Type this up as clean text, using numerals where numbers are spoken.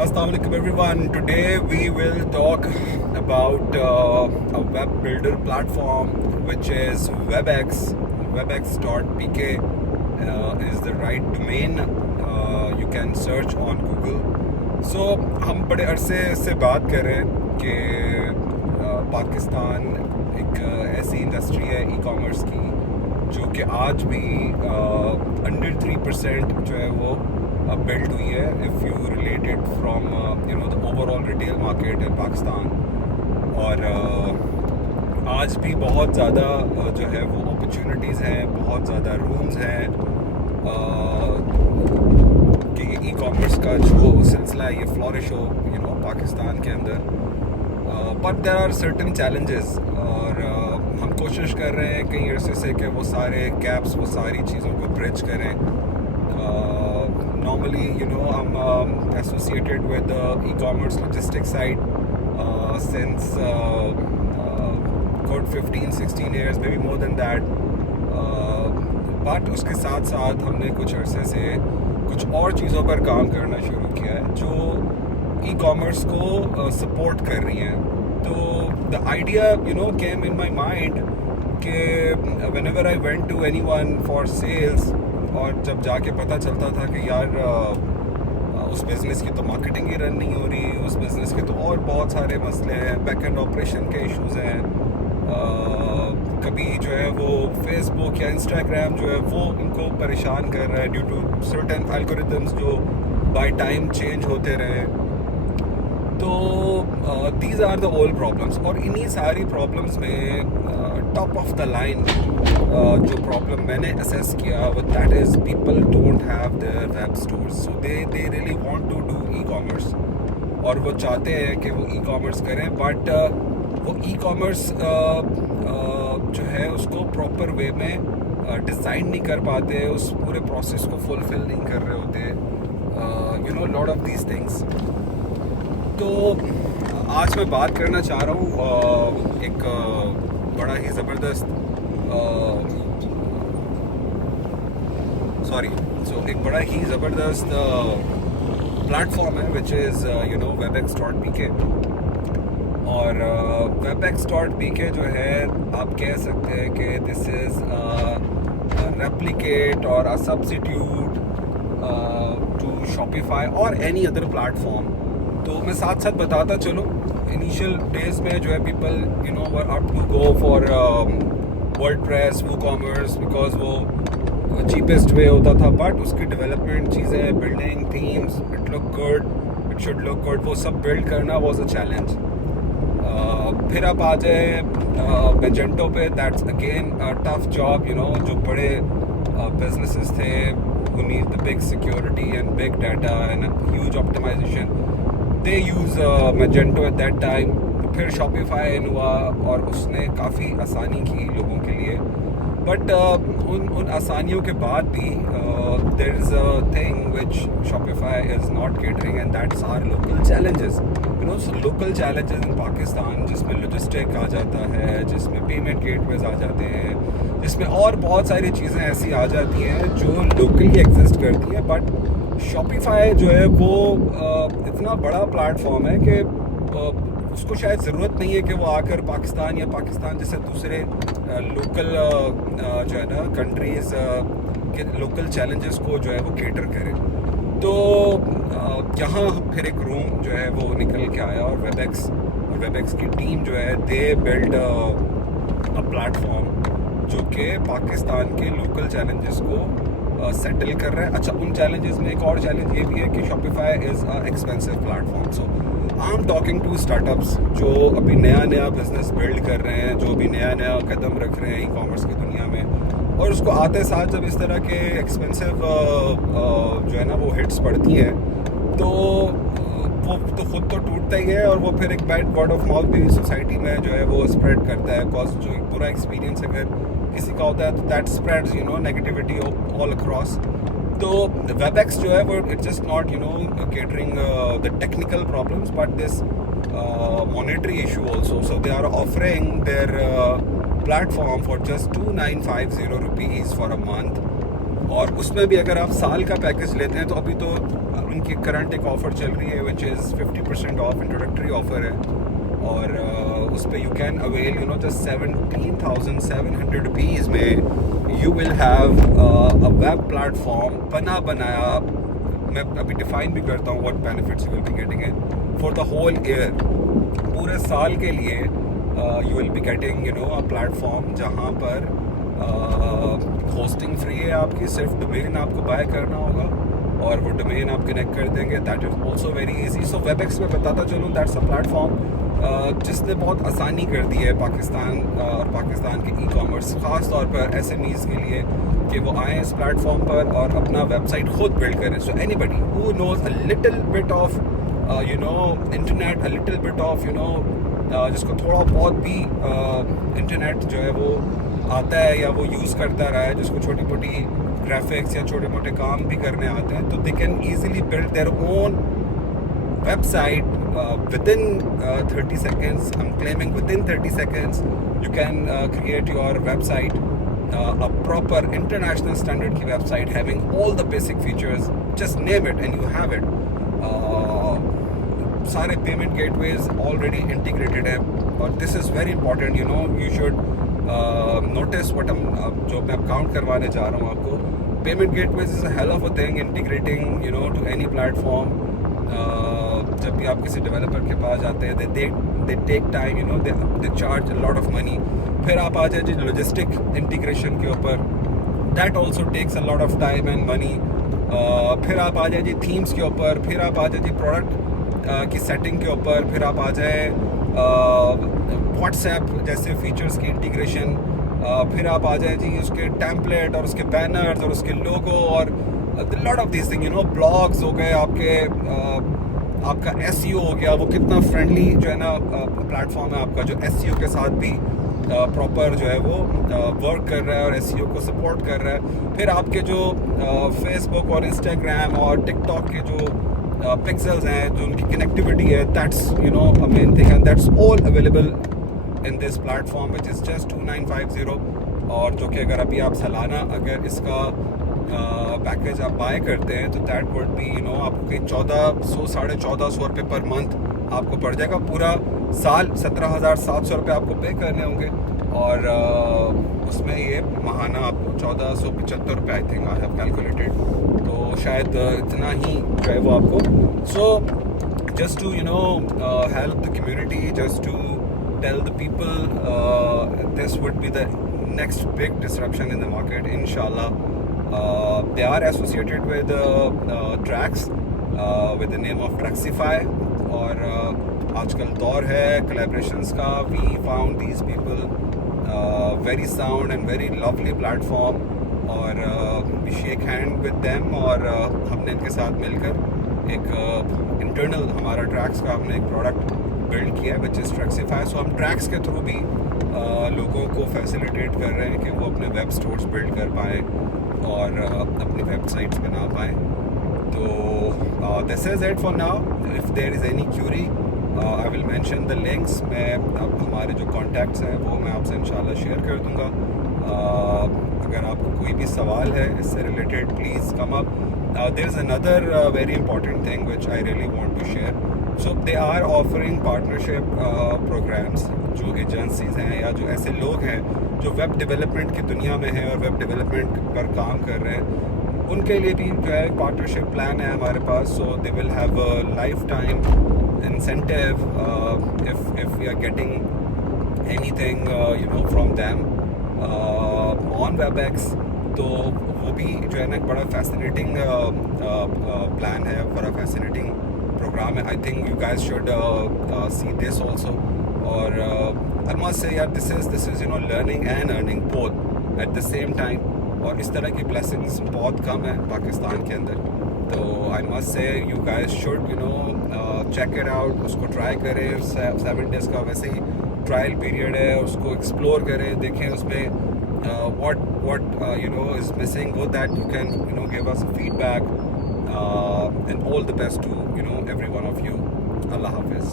Assalamualaikum everyone. Today we will talk about a web builder platform which is WebEx. WebEx.pk is the right domain. You can search on Google. So हम बड़े अरसे से बात कर रहे हैं कि पाकिस्तान एक ऐसी इंडस्ट्री है ई कॉमर्स की जो कि आज भी अंडर 3% जो है वो बिल्ड हुई है if you related from the overall retail market in Pakistan. और आज भी बहुत ज़्यादा जो है वो अपॉर्चुनिटीज़ हैं, बहुत ज़्यादा रूम्स हैं कि ई कॉमर्स का जो सिलसिला है ये फ्लॉरिश हो पाकिस्तान के अंदर। But there are certain challenges और हम कोशिश कर रहे हैं कई अरसे से कि वो सारे गैप्स, वो सारी चीज़ों को ब्रिज करें। Normally, I'm associated with the e-commerce logistics side since good 15-16 years, maybe more than that. But उसके साथ साथ हमने कुछ अरसे से कुछ और चीज़ों पर काम करना शुरू किया है जो ई-कॉमर्स को सपोर्ट कर रही हैं। तो the idea came in my mind कि whenever I went to anyone for sales, और जब जाके पता चलता था कि यार उस बिज़नेस की तो मार्केटिंग ही रन नहीं हो रही, उस बिज़नेस के तो और बहुत सारे मसले हैं, बैक एंड ऑपरेशन के इश्यूज़ हैं, कभी जो है वो फेसबुक या इंस्टाग्राम जो है वो उनको परेशान कर रहा है ड्यू टू सर्टेन एल्गोरिदम्स जो बाय टाइम चेंज होते रहे। तो these are the all problems. और इन्हीं सारी प्रॉब्लम्स में टॉप ऑफ द लाइन जो प्रॉब्लम मैंने असेस किया वो that is people don't have their web stores. So they really want to do e commerce और वो चाहते हैं कि वो ई कॉमर्स करें, बट वो ई कॉमर्स जो है उसको प्रॉपर वे में डिज़ाइन नहीं कर पाते, उस पूरे प्रोसेस को फुलफिल नहीं कर रहे होते, लॉट ऑफ दीज थिंग्स। तो आज मैं बात करना चाह रहा हूँ एक बड़ा ही ज़बरदस्त एक बड़ा ही ज़बरदस्त प्लेटफॉर्म है विच इज़ WebEx.pk। और WebEx.pk जो है आप कह सकते हैं कि दिस इज़ रेप्लिकेट और अ सब्स्टिट्यूट टू Shopify और एनी अदर प्लेटफॉर्म। तो मैं साथ साथ बताता चलो, इनिशियल डेज में जो है people were up to go for WordPress, WooCommerce, because वो चीपेस्ट वे होता था, बट उसकी डेवलपमेंट चीज़ें, building themes, it look good, it should look good, वो सब बिल्ड करना वाज अ चैलेंज। फिर आप आ जाए मैजेंटो पे, दैट्स अगेन टफ जॉब। जो बड़े बिजनेसेस थे who need the big security and big data and a huge optimization, they use Magento at that time. फिर Shopify हुआ और उसने काफ़ी आसानी की लोगों के लिए, बट उन आसानियों के बाद भी there is a thing which Shopify is not catering, and that's our local challenges. So local challenges in Pakistan जिसमें logistic आ जाता है, जिसमें payment gateways आ जाते हैं, जिसमें और बहुत सारी चीज़ें ऐसी आ जाती हैं जो लोकली एग्जिस्ट करती हैं। बट Shopify जो है वो इतना बड़ा प्लेटफॉर्म है कि उसको शायद ज़रूरत नहीं है कि वो आकर पाकिस्तान या पाकिस्तान जैसे दूसरे लोकल जो है ना कंट्रीज़ के लोकल चैलेंजेस को जो है वो केटर करे। तो यहाँ फिर एक रूम जो है वो निकल के आया और वेबएक्स की टीम जो है दे बिल्ड अ प्लेटफॉर्म जो कि पाकिस्तान के लोकल चैलेंजेस को सेटल कर रहा है। अच्छा, उन चैलेंजेस में एक और चैलेंज ये भी है कि Shopify is a expensive platform. So I am talking to startups जो अभी नया बिजनेस बिल्ड कर रहे हैं, जो अभी नया कदम रख रहे हैं ई कॉमर्स की दुनिया में, और उसको आते साथ जब इस तरह के एक्सपेंसिव जो है ना वो हिट्स पड़ती हैं तो वो तो खुद तो टूटता ही है, और वो फिर एक बैड वर्ड ऑफ माउथ भी सोसाइटी में जो है वो स्प्रेड करता है। बिकॉज जो एक बुरा एक्सपीरियंस अगर किसी का होता है तो that spreads negativity all across. तो WebEx जो है वो it's just not catering the technical problems, but this monetary issue also. So they are offering their platform for just 2950 rupees for a month, और उसमें भी अगर आप साल का पैकेज लेते हैं तो अभी तो उनकी करंट एक ऑफ़र चल रही है which is 50% off, introductory offer है। और उस पर you can avail just 17,700 rupees में you will have a web platform बना बनाया। मैं अभी डिफ़ाइन भी करता हूँ what benefits you will be getting it for the whole year. पूरे साल के लिए you will be getting a platform जहाँ पर होस्टिंग फ्री है आपकी, सिर्फ डोमेन आपको बाय करना होगा और वो डोमेन आप कनेक्ट कर देंगे। That is also very easy. So Webex में बताता चलूँ, दैट्स अ प्लेटफॉर्म जिसने बहुत आसानी कर दी है पाकिस्तान और पाकिस्तान के ई-कॉमर्स, ख़ास तौर पर SMEs के लिए, कि वो आएँ इस प्लेटफॉर्म पर और अपना वेबसाइट खुद बिल्ड करें। So anybody who knows a little bit of internet, a little bit of जिसको थोड़ा बहुत भी इंटरनेट जो है वो आता है या वो यूज़ करता रहा है, जिसको छोटी मोटी ग्राफिक्स या छोटे मोटे काम भी करने आते हैं, तो they can easily build their own website within 30 seconds. I'm claiming within 30 seconds you can create your website, a proper international standard की website having all the basic features. Just name it and you have it. सारे payment gateways already integrated है और this is very important. You should notice what जो मैं count करवाने जा रहा हूँ आपको। Payment gateways is a hell of a thing, integrating to any platform. जब भी आप किसी डेवलपर के पास जाते हैं, they take time, they charge a lot of money. फिर आप आ जाए लॉजिस्टिक इंटीग्रेशन के ऊपर, that also takes a lot of time and money. फिर आप आ जाए थीम्स के ऊपर, फिर आप आ जाए प्रोडक्ट की सेटिंग के ऊपर, फिर आप आ जाए व्हाट्सएप जैसे फीचर्स की इंटीग्रेशन, फिर आप आ जाए जी उसके टेम्पलेट और उसके बैनर्स और उसके लोगो और lot of this thing, blogs हो गए आपके, आपका SEO हो गया। वो कितना फ्रेंडली जो है ना प्लेटफॉर्म है आपका, जो SEO के साथ भी प्रॉपर जो है वो वर्क कर रहा है और SEO को सपोर्ट कर रहा है। फिर आपके जो फेसबुक और इंस्टाग्राम और टिकटॉक के जो पिक्सल्स हैं, जो उनकी कनेक्टिविटी है, that's a main thing and that's all available in this platform which is just 2950। और जो कि अगर अभी आप सालाना अगर इसका पैकेज आप बाय करते हैं तो दैट वुड बी आपको कहीं 1400 साढ़े 1400 रुपये पर मंथ आपको पड़ जाएगा। पूरा साल 17,700 रुपये आपको पे करने होंगे और उसमें ये महाना आपको 1475 रुपये I think I have calculated, तो शायद इतना ही जो है वो आपको। So just to help the community, just to tell the people this would be the next big disruption in the market इंशाल्लाह। They are associated with Trax with the name of Traxify और आजकल दौर है collaborations का। We found these people very sound and very lovely platform और we shake hand with them और हमने इनके साथ मिलकर एक internal हमारा Trax का हमने एक product build किया है which is Traxify। So हम Trax के थ्रू भी लोगों को facilitate कर रहे हैं कि वो अपने web stores build कर पाएँ और अपनी वेबसाइट्स बना पाएँ। तो this is it for now. If there is any query I will mention the links. मैं अब हमारे जो कॉन्टैक्ट्स हैं वो मैं आपसे इंशाल्लाह शेयर कर दूँगा। अगर आपको कोई भी सवाल है इससे related, please come up. There is another very important thing which I really want to share. So they are offering partnership programs. जो एजेंसीज़ हैं या जो ऐसे लोग हैं जो वेब डेवलपमेंट की दुनिया में हैं और वेब डेवलपमेंट पर काम कर रहे हैं, उनके लिए भी जो है पार्टनरशिप प्लान है हमारे पास। So they will have a lifetime incentive if we are getting anything from them on WebEx। तो वो भी जो है ना एक बड़ा फैसिनेटिंग प्लान है, बड़ा फैसिनेटिंग प्रोग्राम है। I think you guys should see this also. और I must say यार this is learning and earning both at the same time. और इस तरह की ब्लेसिंग्स बहुत कम है पाकिस्तान के अंदर। तो I must say you guys should check it out, उसको ट्राई करें। 7 डेज़ का वैसे ही ट्रायल पीरियड है, उसको एक्सप्लोर करें, देखें उसमें what is missing, so that you can give us feedback, and all the best to every one of you. Allah Hafiz.